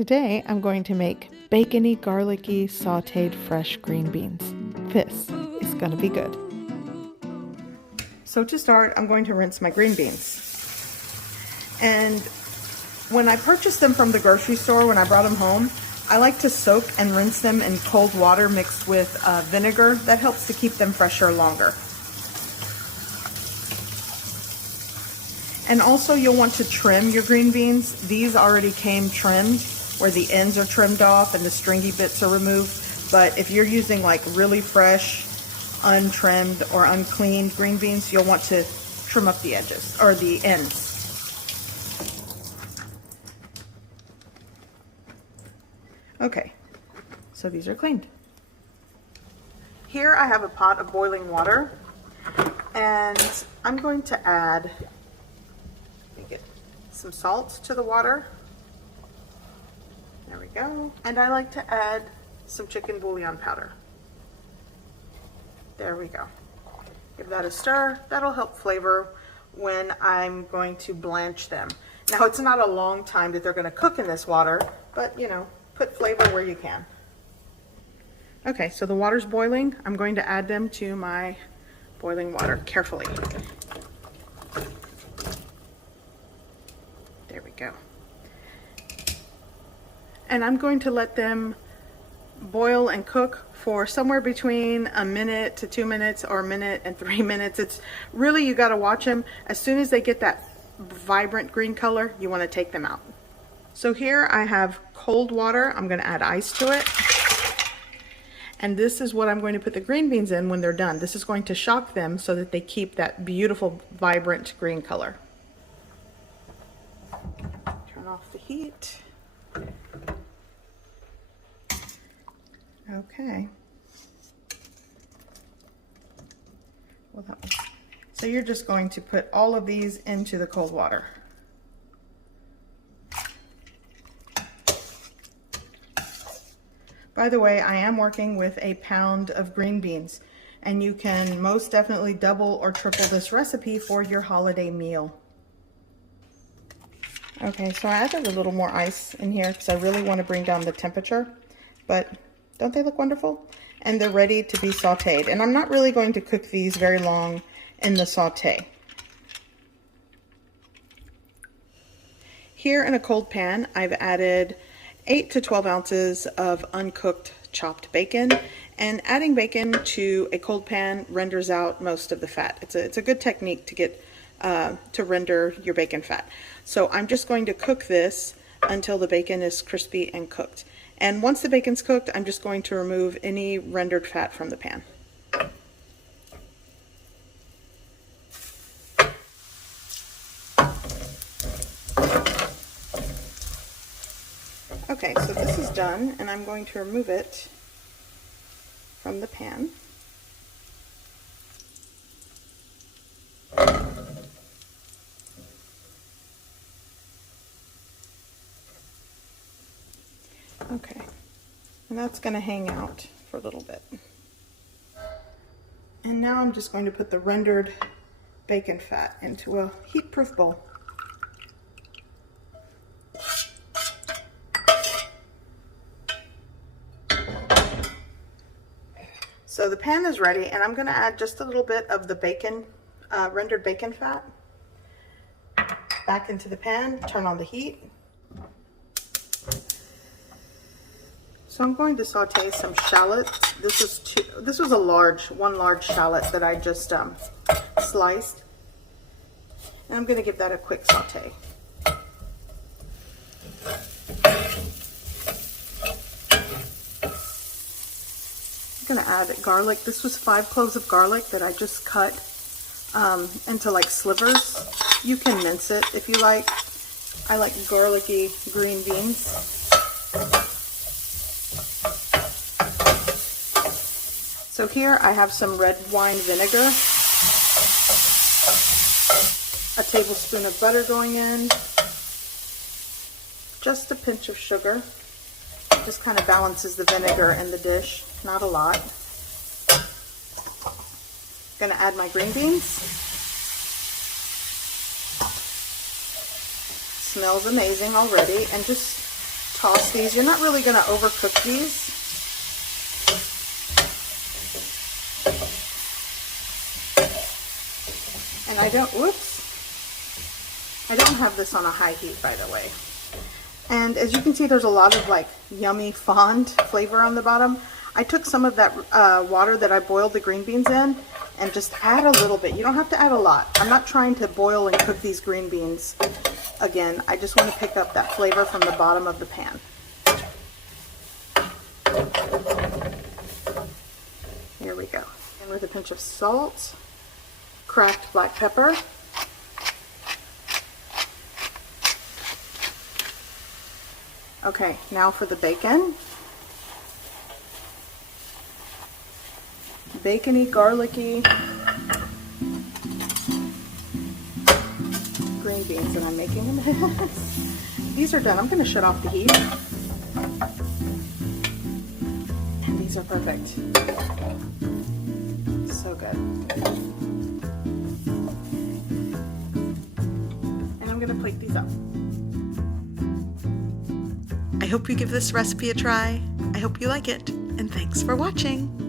Today I'm going to make bacony, garlicky, sautéed fresh green beans. This is going to be good. So to start, I'm going to rinse my green beans. And when I purchased them from the grocery store, when I brought them home, I like to soak and rinse them in cold water mixed with vinegar. That helps to keep them fresher longer. And also you'll want to trim your green beans. These already came trimmed, where the ends are trimmed off and the stringy bits are removed. But if you're using like really fresh, untrimmed or uncleaned green beans, you'll want to trim up the edges or the ends. Okay, so these are cleaned. Here I have a pot of boiling water, and I'm going to add some salt to the water. There we go. And I like to add some chicken bouillon powder. There we go. Give that a stir. That'll help flavor when I'm going to blanch them. Now, it's not a long time that they're going to cook in this water, but you know, put flavor where you can. Okay, so the water's boiling. I'm going to add them to my boiling water carefully. There we go. And I'm going to let them boil and cook for somewhere between a minute to 2 minutes or a minute and 3 minutes. It's really, you got to watch them. As soon as they get that vibrant green color, you want to take them out. So here I have cold water. I'm going to add ice to it. And this is what I'm going to put the green beans in when they're done. This is going to shock them so that they keep that beautiful, vibrant green color. Turn off the heat. Okay. Well, so you're just going to put all of these into the cold water. By the way, I am working with a pound of green beans, and you can most definitely double or triple this recipe for your holiday meal. Okay, so I added a little more ice in here because I really want to bring down the temperature, but don't they look wonderful? And they're ready to be sauteed. And I'm not really going to cook these very long in the saute. Here in a cold pan, I've added 8 to 12 ounces of uncooked chopped bacon, and adding bacon to a cold pan renders out most of the fat. It's a good technique to get to render your bacon fat. So I'm just going to cook this until the bacon is crispy and cooked. And once the bacon's cooked, I'm just going to remove any rendered fat from the pan. Okay, so this is done, and I'm going to remove it from the pan. Okay, and that's going to hang out for a little bit. And now I'm just going to put the rendered bacon fat into a heat-proof bowl. So the pan is ready, and I'm going to add just a little bit of the bacon, rendered bacon fat back into the pan, turn on the heat. So I'm going to saute some shallots. This was one large shallot that I just sliced. And I'm going to give that a quick saute. I'm going to add garlic. This was 5 cloves of garlic that I just cut into like slivers. You can mince it if you like. I like garlicky green beans. So here I have some red wine vinegar, a tablespoon of butter going in, just a pinch of sugar. Just kind of balances the vinegar in the dish, not a lot. Gonna add my green beans. Smells amazing already, and just toss these. You're not really going to overcook these. And I don't have this on a high heat, by the way. And as you can see, there's a lot of like yummy fond flavor on the bottom. I took some of that water that I boiled the green beans in and just add a little bit. You don't have to add a lot. I'm not trying to boil and cook these green beans again. I just want to pick up that flavor from the bottom of the pan. Here we go. And with a pinch of salt, cracked black pepper, okay, now for the bacon. Bacony, garlicky green beans, and I'm making a mess. These are done. I'm going to shut off the heat. And these are perfect. So good. And I'm going to plate these up. I hope you give this recipe a try. I hope you like it, and thanks for watching.